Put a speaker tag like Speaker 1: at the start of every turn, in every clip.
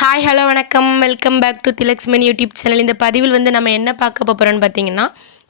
Speaker 1: Hi hello வணக்கம். Welcome back to Thilakshman YouTube channel இந்த பதிவில் வந்து நம்ம என்ன பார்க்க போகிறோம்னு பார்த்தீங்கன்னா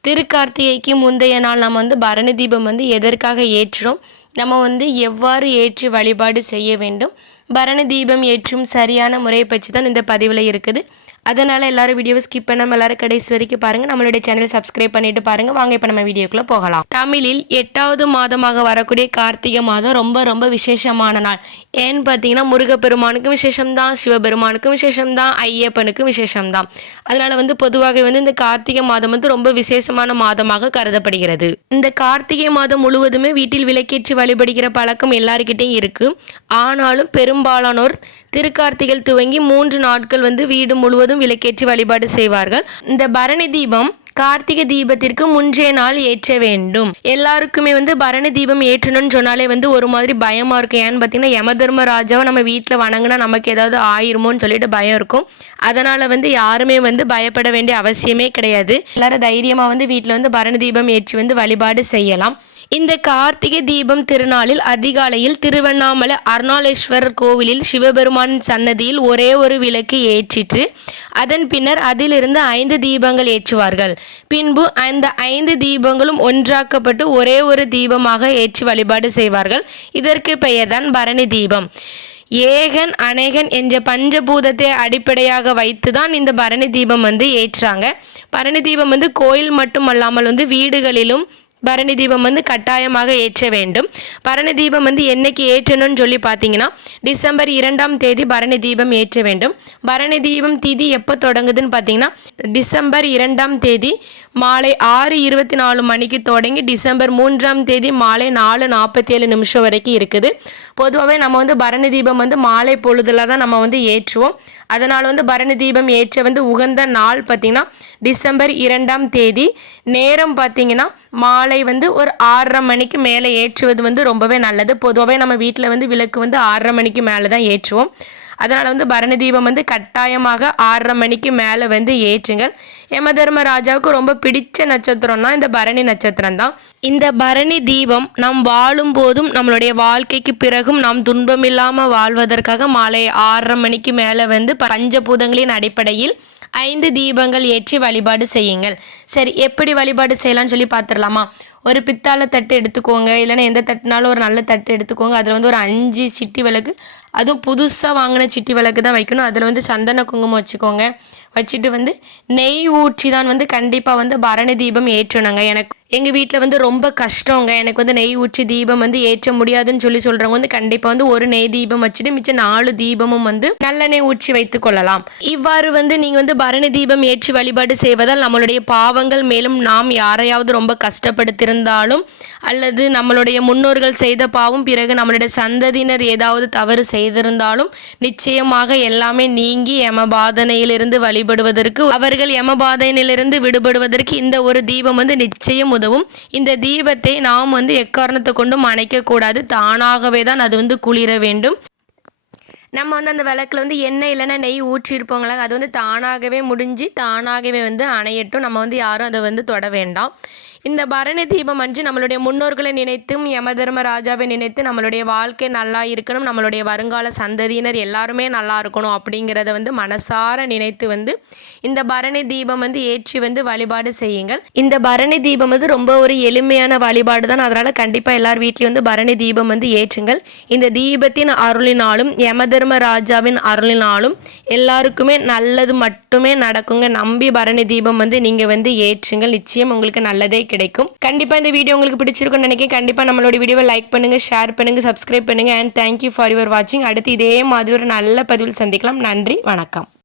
Speaker 1: திருக்கார்த்திகைக்கு முந்தைய நாள் நம்ம வந்து பரணி தீபம் வந்து எதற்காக ஏற்றுறோம் நம்ம வந்து எவ்வாறு ஏற்றி வழிபாடு செய்ய வேண்டும்? பரணி தீபம் ஏற்றும் சரியான முறையை பற்றி தான் இந்த பதிவில் இருக்குது. அதனால் எல்லாரும் வீடியோவை ஸ்கிப் பண்ணாமல் எல்லாரும் கடைசி வரைக்கும் பாருங்கள் நம்மளுடைய சேனல் சப்ஸ்கிரைப் பண்ணிட்டு பாருங்கள் வாங்க இப்போ நம்ம வீடியோக்குள்ளே போகலாம். தமிழில் எட்டாவது மாதமாக வரக்கூடிய கார்த்திகை மாதம் ரொம்ப ரொம்ப விசேஷமான நாள். ஏன்னு பார்த்தீங்கன்னா முருகப்பெருமானுக்கும் விசேஷம்தான் சிவபெருமானுக்கும் விசேஷம்தான் ஐயப்பனுக்கும் விசேஷம்தான். அதனால் வந்து பொதுவாக வந்து இந்த கார்த்திகை மாதம் வந்து ரொம்ப விசேஷமான மாதமாக கருதப்படுகிறது. இந்த கார்த்திகை மாதம் முழுவதுமே வீட்டில் விளக்கேற்றி வழிபடுகிற பழக்கம் எல்லாருக்கிட்டையும் இருக்குது ஆனாலும் பெரும்பாலானோர் திருக்கார்த்திகள் துவங்கி மூன்று நாட்கள் வந்து வீடு முழுவதும் விளக்கேற்றி வழிபாடு செய்வார்கள். இந்த பரணி தீபம் கார்த்திகை தீபத்திற்கு முன்றைய நாள் ஏற்ற வேண்டும். எல்லாருக்குமே வந்து பரணி தீபம் ஏற்றணும்னு சொன்னாலே வந்து ஒரு மாதிரி பயமா இருக்கும். ஏன்னு பார்த்தீங்கன்னா யம தர்மராஜாவை நம்ம வீட்டில் வணங்கினா நமக்கு ஏதாவது ஆயிருமோன்னு சொல்லிட்டு பயம் இருக்கும். அதனால வந்து யாருமே வந்து பயப்பட வேண்டிய அவசியமே கிடையாது. எல்லாரும் தைரியமா வந்து வீட்டில் வந்து பரணி தீபம் ஏற்றி வந்து வழிபாடு செய்யலாம். இந்த கார்த்திகை தீபம் திருநாளில் அதிகாலையில் திருவண்ணாமலை அருணாளேஸ்வரர் கோவிலில் சிவபெருமான் சன்னதியில் ஒரே ஒரு விளக்கு ஏற்றிட்டு அதன் பின்னர் அதிலிருந்து ஐந்து தீபங்கள் ஏற்றுவார்கள். பின்பு அந்த ஐந்து தீபங்களும் ஒன்றாக்கப்பட்டு ஒரே ஒரு தீபமாக ஏற்றி வழிபாடு செய்வார்கள். இதற்கு பெயர்தான் பரணி தீபம். ஏகன் அநேகன் என்ற பஞ்சபூதத்தை அடிப்படையாக வைத்து தான் இந்த பரணி தீபம் வந்து ஏற்றுறாங்க பரணி தீபம் வந்து கோயில் மட்டும் அல்லாமல் வந்து வீடுகளிலும் பரணி தீபம் வந்து கட்டாயமாக ஏற்ற வேண்டும். பரணி தீபம் வந்து என்னைக்கு ஏற்றணும்னு சொல்லி பார்த்தீங்கன்னா டிசம்பர் இரண்டாம் தேதி பரணி தீபம் ஏற்ற வேண்டும். பரணி தீபம் திதி எப்போ தொடங்குதுன்னு பார்த்தீங்கன்னா டிசம்பர் இரண்டாம் தேதி மாலை ஆறு இருபத்தி நாலு மணிக்கு தொடங்கி டிசம்பர் மூன்றாம் தேதி மாலை நாலு நாற்பத்தி ஏழு நிமிஷம் வரைக்கும் இருக்குது. பொதுவாகவே நம்ம வந்து பரணி தீபம் வந்து மாலை பொழுதில் தான் நம்ம வந்து ஏற்றுவோம். அதனால் வந்து பரணி தீபம் ஏற்ற வந்து உகந்த நாள் பார்த்திங்கன்னா டிசம்பர் இரண்டாம் தேதி. நேரம் பார்த்திங்கன்னா மாலை வந்து ஒரு ஆறரை மணிக்கு மேலே ஏற்றுவது வந்து ரொம்பவே நல்லது. பொதுவாகவே நம்ம வீட்டில் வந்து விளக்கு வந்து ஆறரை மணிக்கு மேலே தான் ஏற்றுவோம். அதனால் வந்து பரணி தீபம் வந்து கட்டாயமாக ஆறரை மணிக்கு மேலே வந்து ஏற்றுங்கள் யம தர்மராஜாவுக்கு ரொம்ப பிடிச்ச நட்சத்திரம்னா இந்த பரணி நட்சத்திரம் தான். இந்த பரணி தீபம் நாம் வாழும் போதும் நம்மளுடைய வாழ்க்கைக்கு பிறகும் நாம் துன்பமில்லாமல் வாழ்வதற்காக மாலை ஆறரை மணிக்கு மேலே வந்து பஞ்சபூதங்களின் அடிப்படையில் ஐந்து தீபங்கள் ஏற்றி வழிபாடு செய்யுங்கள். சரி எப்படி வழிபாடு செய்யலாம்னு சொல்லி பார்த்துடலாமா ஒரு பித்தாளை தட்டு எடுத்துக்கோங்க. இல்லைன்னா எந்த தட்டுனாலும் ஒரு நல்ல தட்டு எடுத்துக்கோங்க. அதில் வந்து ஒரு அஞ்சு சிட்டி விளக்கு. அதுவும் புதுசாக வாங்கின சிட்டி விளக்கு தான் வைக்கணும். அதில் வந்து சந்தன குங்குமம் வச்சுக்கோங்க. வச்சுட்டு வந்து நெய் ஊற்றி தான் வந்து கண்டிப்பாக வந்து பரணி தீபம் ஏற்றணுங்க. எனக்கு எங்கள் வீட்டில் வந்து ரொம்ப கஷ்டங்க. எனக்கு வந்து நெய் ஊற்றி தீபம் வந்து ஏற்ற முடியாதுன்னு சொல்லி சொல்கிறவங்க வந்து கண்டிப்பாக வந்து ஒரு நெய் தீபம் வச்சுட்டு மிச்சம் நாலு தீபமும் வந்து நல்லெண்ணெய் ஊற்றி வைத்து கொள்ளலாம். இவ்வாறு வந்து நீங்கள் வந்து பரணி தீபம் ஏற்றி வழிபாடு செய்வதால் நம்மளுடைய பாவங்கள் மேலும் நாம் யாரையாவது ரொம்ப கஷ்டப்படுத்தியிருந்தாலும் அல்லது நம்மளுடைய முன்னோர்கள் செய்த பாவம் பிறகு நம்மளுடைய சந்ததியினர் ஏதாவது தவறு செய்திருந்தாலும் நிச்சயமாக எல்லாமே நீங்கி யமபாதனையிலிருந்து வழிபடுவதற்கு அவர்கள் யமபாதனையிலிருந்து விடுபடுவதற்கு இந்த ஒரு தீபம் வந்து நிச்சயம் உதவும் இந்த தீபத்தை நாம் வந்து எக்காரணத்தை கொண்டும் அணைக்கக்கூடாது. தானாகவே தான் அது வந்து குளிர வேண்டும். நம்ம வந்து அந்த விளக்குல வந்து எண்ணெய் இல்லைன்னா நெய் ஊற்றிருப்போங்களா அது வந்து தானாகவே முடிஞ்சு தானாகவே வந்து அணையட்டும். நம்ம வந்து யாரும் அதை வந்து தொட வேண்டாம். இந்த பரணி தீபம் அன்று நம்மளுடைய முன்னோர்களை நினைத்தும் யமதர்ம ராஜாவை நினைத்து நம்மளுடைய வாழ்க்கை நல்லா இருக்கணும் நம்மளுடைய வருங்கால சந்ததியினர் எல்லாருமே நல்லா இருக்கணும் அப்படிங்கிறத வந்து மனசார நினைத்து வந்து இந்த பரணி தீபம் வந்து ஏற்றி வந்து வழிபாடு செய்யுங்கள். இந்த பரணி தீபம் வந்து ரொம்ப ஒரு எளிமையான வழிபாடு தான். அதனால் கண்டிப்பாக எல்லார் வீட்லேயும் வந்து பரணி தீபம் வந்து ஏற்றுங்கள். இந்த தீபத்தின் அருளினாலும் யமதர்ம ராஜாவின் அருளினாலும் எல்லாருக்குமே நல்லது மட்டுமே நடக்குங்க. நம்பி பரணி தீபம் வந்து நீங்கள் வந்து ஏற்றுங்கள். நிச்சயம் உங்களுக்கு நல்லதே கிடைக்கும். கண்டிப்பாக இந்த வீடியோ உங்களுக்கு பிடிச்சிருக்கும்னு நினைக்கிறேன். கண்டிப்பாக நம்மளோட வீடியோவை லைக் பண்ணுங்கள் ஷேர் பண்ணுங்கள் சப்ஸ்கிரைப் பண்ணுங்கள் அண்ட் தேங்க்யூ ஃபார் யுவர் வாட்சிங் அடுத்து இதே மாதிரி ஒரு நல்ல பதிவில் சந்திக்கலாம். நன்றி வணக்கம்.